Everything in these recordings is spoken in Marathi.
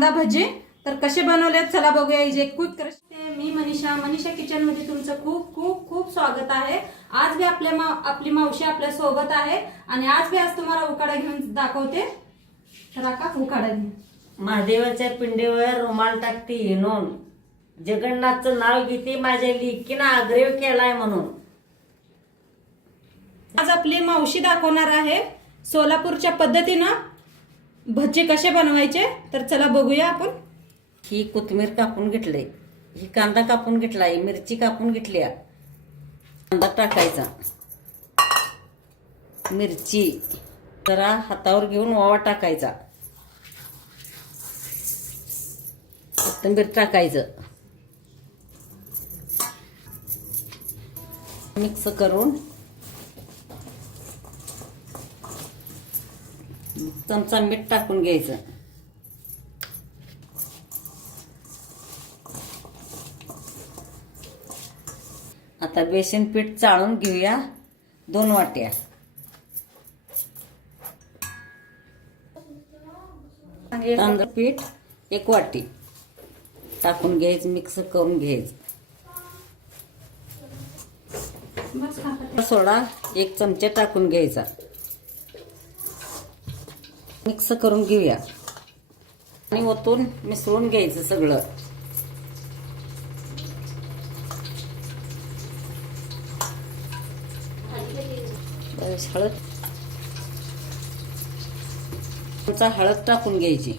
कांदा भजी. तर कसे बनवले चला बघूया. इजे क्विक रस्ते मी मनीषा मनीषा किचनमध्ये तुमचं खूप खूप खूप स्वागत आहे. आज मी आपल्या मा, आपली मावशी आपल्यासोबत आहे. आणि आज मी आज तुम्हाला उकाडा घेऊन दाखवते. तर आता उकाडा घे महादेवाच्या पिंडीवर रुमाल टाकते हिनून जगन्नाथचं नाव घेते माझ्या लिकीनं आग्रह केलाय म्हणून. आज आपली मावशी दाखवणार आहे सोलापूरच्या पद्धतीनं भजी कसे बनवायचे? तर चला बघूया आपण. ही कोथिंबीर कापून घेतली. ही कांदा कापून घेतलाय मिरची कापून घेतली. कांदा टाकायचा. मिरची जरा हातावर घेऊन ओवा टाकायचा. कोथिंबीर टाकायचं. मिक्स करून चमचा मीठ टाकून घ्यायचं. आता बेसन पीठ चाळून घेऊया दोन वाट्या. तांदूळ पीठ एक वाटी. टाकून घ्यायचं मिक्स करून घ्यायचं. सोडा एक चमचा टाकून घ्यायचा. मिक्स करून घेऊया. आणि ओतून मिसळून घ्यायचं सगळं. हळद. तुमचा हळद टाकून घ्यायची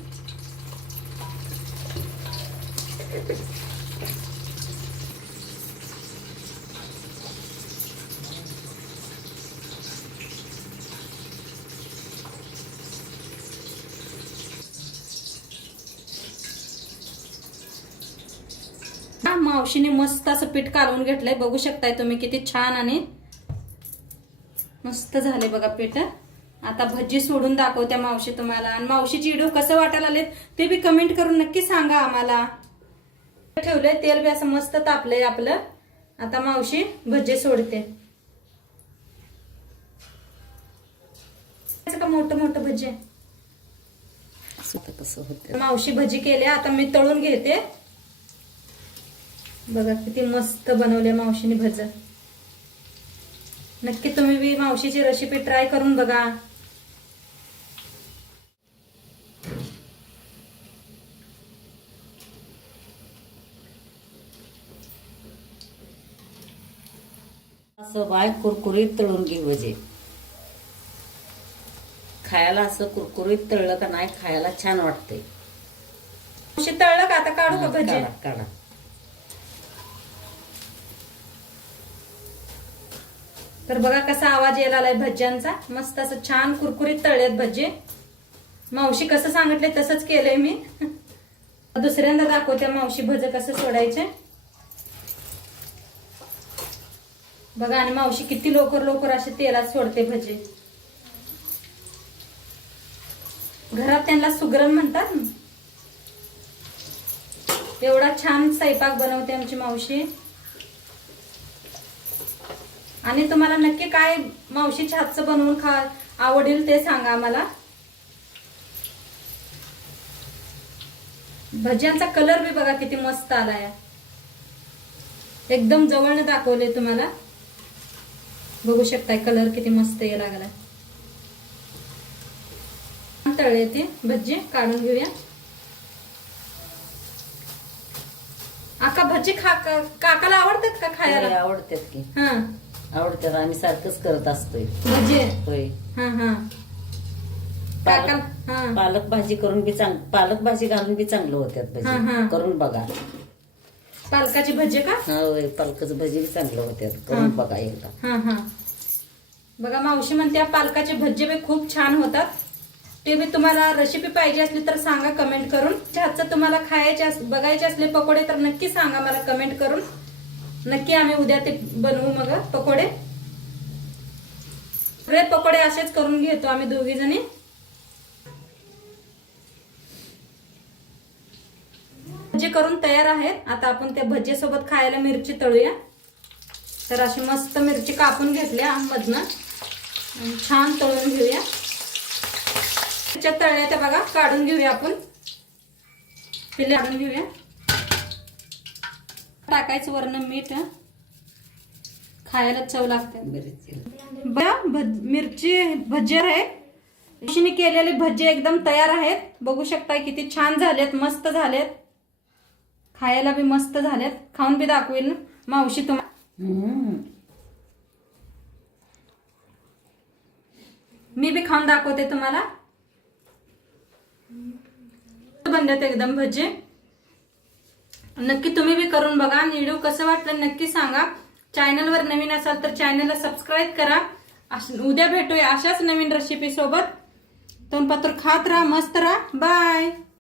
हा मावशीने मस्त असं पीठ कालवून घेतलंय. बघू शकताय तुम्ही किती छान आणि मस्त झाले बघा पीठ. आता भजी सोडून दाखवत्या मावशी तुम्हाला. आणि मावशीची व्हिडिओ कसं वाटायला आले ते बी कमेंट करून नक्की सांगा आम्हाला. ठेवलंय तेल बी असं मस्त तापलंय आपलं. आता मावशी भजी सोडते. का मोठं मोठं भजी मावशी भजी केल्या आता मी तळून घेते. बघा किती मस्त बनवले मावशीने भज नक्की तुम्ही बी मावशीची रेसिपी ट्राय करून बघा. असं बाय कुरकुरीत तळून घे भजे. खायला असं कुरकुरीत तळलं का नाही खायला छान वाटतंय. तळलं का? आता काढू का भजी? काढा. तर बघा कसा आवाज यायला आलाय भज्यांचा. मस्त असं छान कुरकुरीत तळलेत भज्जे. मावशी कसं सांगितले तसंच केलंय मी. दुसऱ्यांदा दाखवते मावशी भज कसं सोडायचे. बघा आणि मावशी किती लवकर लवकर असे तेलात सोडते भजे. घरात त्यांना सुगरण म्हणतात. एवढा छान स्वयंपाक बनवते आमची मावशी. आणि तुम्हाला नक्की काय मावशीच्या हातचं बनवून खा आवडेल ते सांगा आम्हाला. भज्यांचा कलर बी बघा किती मस्त आलाय. एकदम जवळने दाखवले तुम्हाला. बघू शकताय कलर किती मस्त ये लागलाय. तळले ते भजी काढून घेऊया. आका भजी खा काकाला आवडतात का खायला? आवडतात की. हा. आवडतात. आम्ही सारखंच करत असतोय. भजी? होय. हा हा. काका पालक हा. पालक भाजी करून बी चांग पालक भाजी घालून बी चांगलं होत्यात हा, हा. भजी करून बघा. पालकाची भजी का? होय. पालकच भजी बी चांगलं होत्यात. करून. बघा एकदा. हा हा. बघा मावशी म्हणते पालकाचे भज्जे बी खूप छान होतात. ते बी तुम्हाला रेसिपी पाहिजे असली तर सांगा कमेंट करून. हातचं तुम्हाला खायचे अस- बघायचे असले पकोडे तर नक्की सांगा मला कमेंट करून. नक्की आम्ही उद्या ते बनवू मग पकोडे? सगळे पकोडे असेच करून घेतो आम्ही दोघी जणी. भजी करून तयार आहेत. आता आपण त्या भजीसोबत खायला मिरची तळूया. तर अशी मस्त मिरची कापून घेतल्या मधनं छान तळून घेऊया. त्याच्या तळल्या त्या बघा काढून घेऊया आपण. पिले काढून घेऊया. टाकायचं वरण मीठ. खायला चव लागते. बघा मिरची भजी आहे. ऋषीने केलेले भजी एकदम तयार आहेत. बघू शकता किती छान झालेत मस्त झालेत. खायला बी मस्त झालेत. खाऊन बी दाखवेल मावशी तुम्हाला. मी बी खाऊन दाखवते तुम्हाला. बनलेत एकदम भजी नक्की तुम्ही बी करून बघा. आणि व्हिडिओ कसं वाटलं नक्की सांगा. चॅनलवर नवीन असाल तर चॅनलला सबस्क्राईब करा. अश- उद्या भेटूया अशाच नवीन रेसिपी सोबत. तोंडपात्र खात राहा मस्त राहा. बाय